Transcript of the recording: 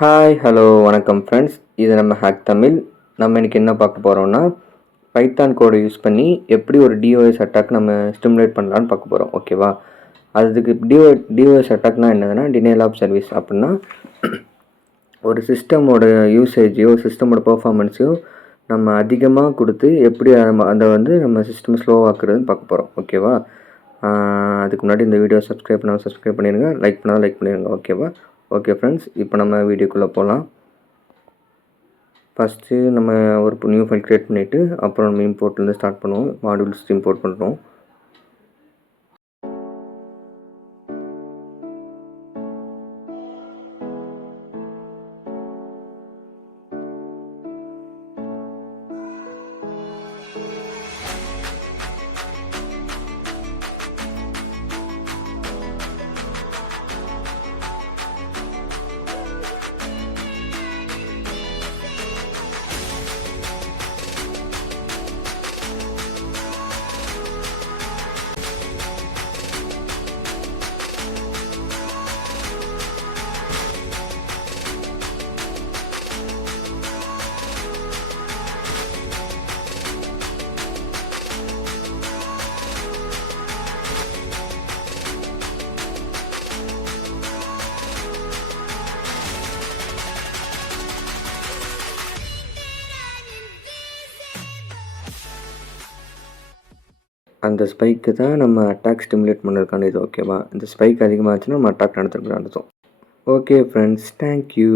Hi hello வணக்கம் friends. இது நம்ம ஹேக் தமிழ். நம்ம இன்றைக்கி என்ன பார்க்க போகிறோம்னா, பைத்தான் கோடை யூஸ் பண்ணி எப்படி ஒரு டிஓஎஸ் அட்டாக் நம்ம ஸ்டிமுலேட் பண்ணலான்னு பார்க்க போகிறோம். ஓகேவா? அதுக்கு டிஓஎஸ் அட்டாக்னா என்னதுன்னா, டினைல் ஆஃப் சர்வீஸ். அப்படின்னா ஒரு சிஸ்டமோட யூசேஜையோ சிஸ்டமோட பர்ஃபார்மன்ஸையோ நம்ம அதிகமாக கொடுத்து எப்படி நம்ம சிஸ்டம் ஸ்லோ ஆக்குறதுன்னு பார்க்க போகிறோம். ஓகேவா? அதுக்கு முன்னாடி இந்த வீடியோ சப்ஸ்கிரைப் பண்ணிடுங்க. லைக் பண்ணால் லைக் பண்ணிடுங்க. ஓகேவா? ஓகே ஃப்ரெண்ட்ஸ், இப்போ நம்ம வீடியோக்குள்ளே போகலாம். ஃபஸ்ட்டு நம்ம ஒரு நியூ ஃபைல் க்ரியேட் பண்ணிவிட்டு அப்புறம் நம்ம இம்போர்ட்லேருந்து ஸ்டார்ட் பண்ணுவோம். மாடியூல்ஸ் இம்போர்ட் பண்ணுறோம். அந்த ஸ்பைக்கு தான் நம்ம அட்டாக் ஸ்டிமுலேட் பண்ணுறதுக்கான இது. ஓகேவா? இந்த ஸ்பைக் அதிகமாகச்சுன்னா நம்ம அட்டாக் நடத்துறதுக்கு அர்த்தம். Okay friends, thank you.